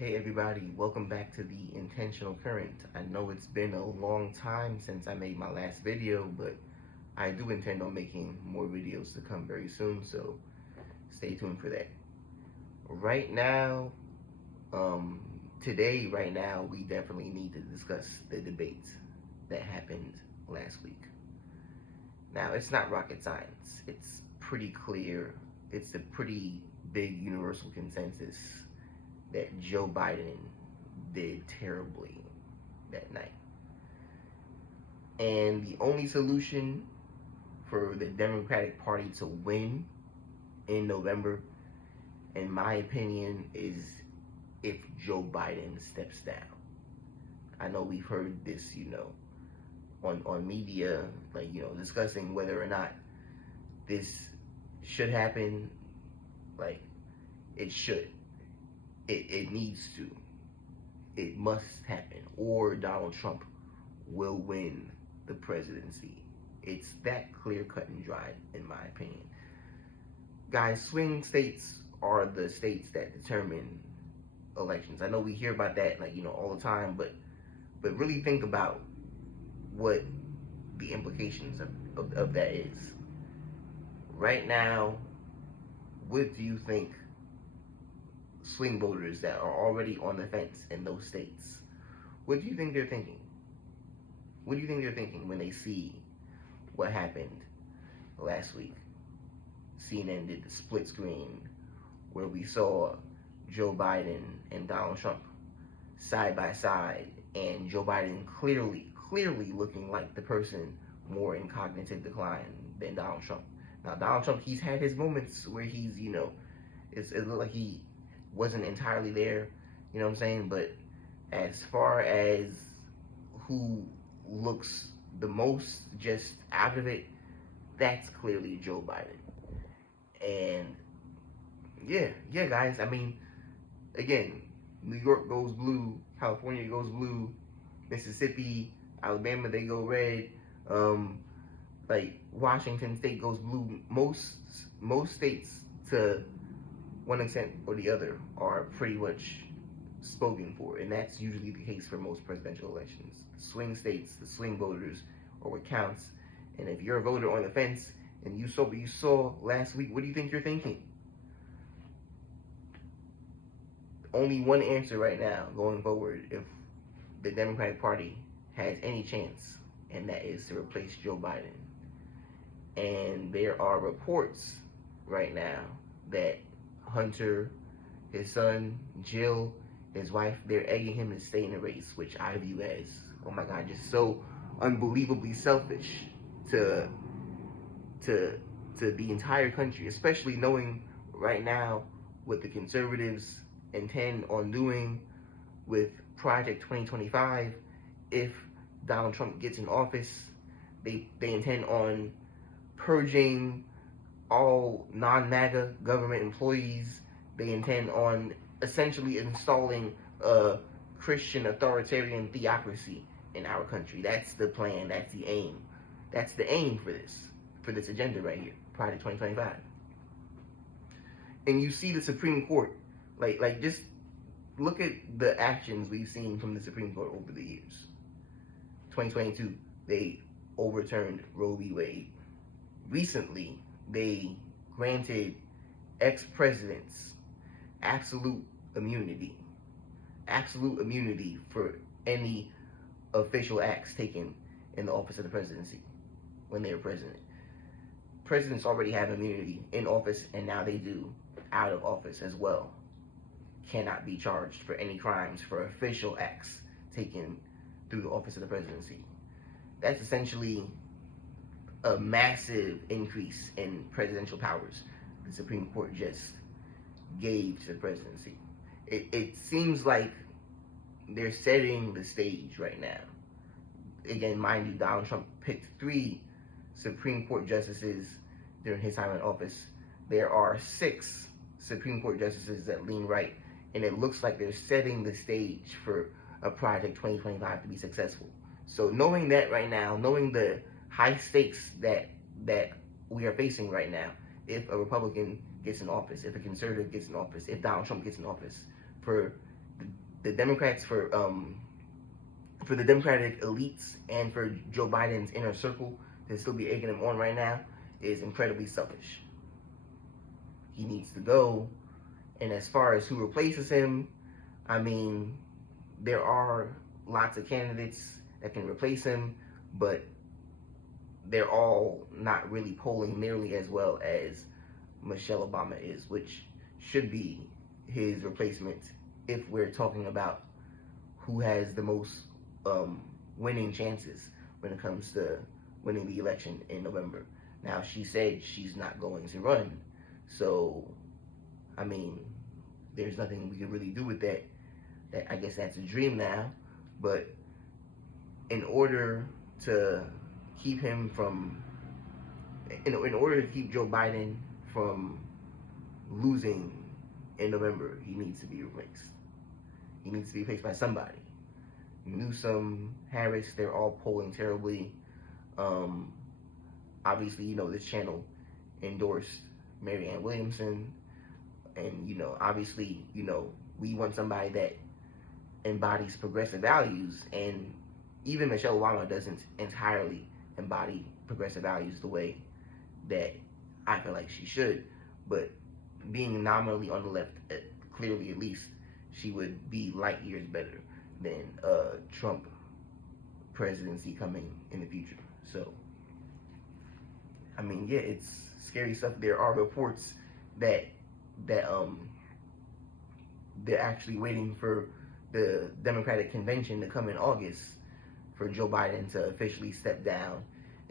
Hey everybody, welcome back to the Intentional Current. I know it's been a long time since I made my last video, but I do intend on making more videos to come very soon, so stay tuned for that. Right now, um, right now, we definitely need to discuss the debate that happened last week. Now, it's not rocket science. It's pretty clear. It's a pretty big universal consensus that Joe Biden did terribly that night. And the only solution for the Democratic Party to win in November, in my opinion, is if Joe Biden steps down. I know we've heard this, on media, discussing whether or not this should happen. Like, it should. It needs to. It must happen, or Donald Trump will win the presidency. It's that clear cut and dry, in my opinion. Guys, swing states are the states that determine elections. I know we hear about that, all the time, but really think about what the implications of that is. Right now, what do you think swing voters that are already on the fence in those states, what do you think they're thinking? What do you think they're thinking when they see what happened last week? CNN did the split screen where we saw Joe Biden and Donald Trump side by side, and Joe Biden clearly looking like the person more in cognitive decline than Donald Trump. Now, Donald Trump, he's had his moments where he's, it looked like he wasn't entirely there, you know what I'm saying? But as far as who looks the most just out of it, that's clearly Joe Biden. And yeah, guys, I mean, again, New York goes blue, California goes blue, Mississippi, Alabama, they go red, like Washington State goes blue. Most states, to one extent or the other, are pretty much spoken for, and that's usually the case for most presidential elections. The swing states, the swing voters, are what counts. And if you're a voter on the fence and you saw what you saw last week, what do you think you're thinking? Only one answer right now going forward if the Democratic Party has any chance, and that is to replace Joe Biden. And there are reports right now that Hunter, his son, Jill, his wife, they're egging him to stay in the race, which I view as, oh my God, just so unbelievably selfish to the entire country, especially knowing right now what the conservatives intend on doing with Project 2025 if Donald Trump gets in office. They intend on purging all non-MAGA government employees. They intend on essentially installing a Christian authoritarian theocracy in our country. That's the plan. That's the aim. That's the aim for this agenda right here, Project 2025. And you see the Supreme Court, like just look at the actions we've seen from the Supreme Court over the years. 2022, they overturned Roe v. Wade. Recently, they granted ex-presidents absolute immunity for any official acts taken in the office of the presidency when they were president. Presidents already have immunity in office, and now they do out of office as well. Cannot be charged for any crimes for official acts taken through the office of the presidency. That's essentially a massive increase in presidential powers the Supreme Court just gave to the presidency. It seems like they're setting the stage right now. Again, mind you, Donald Trump picked 3 Supreme Court justices during his time in office. There are 6 Supreme Court justices that lean right, and it looks like they're setting the stage for a Project 2025 to be successful. So knowing that right now, knowing the high stakes that we are facing right now, if a Republican gets in office, if a conservative gets in office, if Donald Trump gets in office, for the Democrats for the Democratic elites and for Joe Biden's inner circle to still be egging him on right now is incredibly selfish. He needs to go. And as far as who replaces him, I mean, there are lots of candidates that can replace him, but they're all not really polling nearly as well as Michelle Obama is, which should be his replacement if we're talking about who has the most winning chances when it comes to winning the election in November. Now, she said she's not going to run, so I mean, there's nothing we can really do with that. I guess that's a dream now, but in order to keep him from, in order to keep Joe Biden from losing in November, he needs to be replaced. He needs to be replaced by somebody. Newsom, Harris, they're all polling terribly. Obviously, you know, this channel endorsed Marianne Williamson. And, you know, obviously, you know, we want somebody that embodies progressive values. And even Michelle Obama doesn't entirely embody progressive values the way that I feel like she should. But being nominally on the left, clearly at least, she would be light years better than Trump presidency coming in the future. So, I mean, yeah, it's scary stuff. There are reports that they're actually waiting for the Democratic convention to come in August for Joe Biden to officially step down,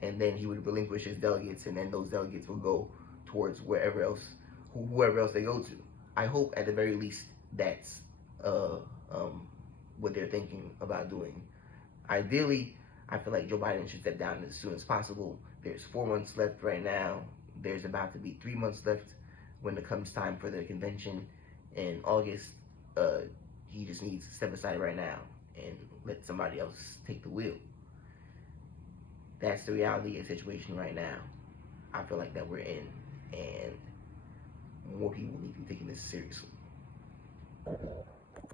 and then he would relinquish his delegates, and then those delegates will go towards whoever else they go to. I hope at the very least that's what they're thinking about doing. Ideally, I feel like Joe Biden should step down as soon as possible. There's 4 months left right now. There's about to be 3 months left when it comes time for the convention in August. He just needs to step aside right now and let somebody else take the wheel. That's the reality of the situation right now. I feel like that we're in, and more people need to be taking this seriously.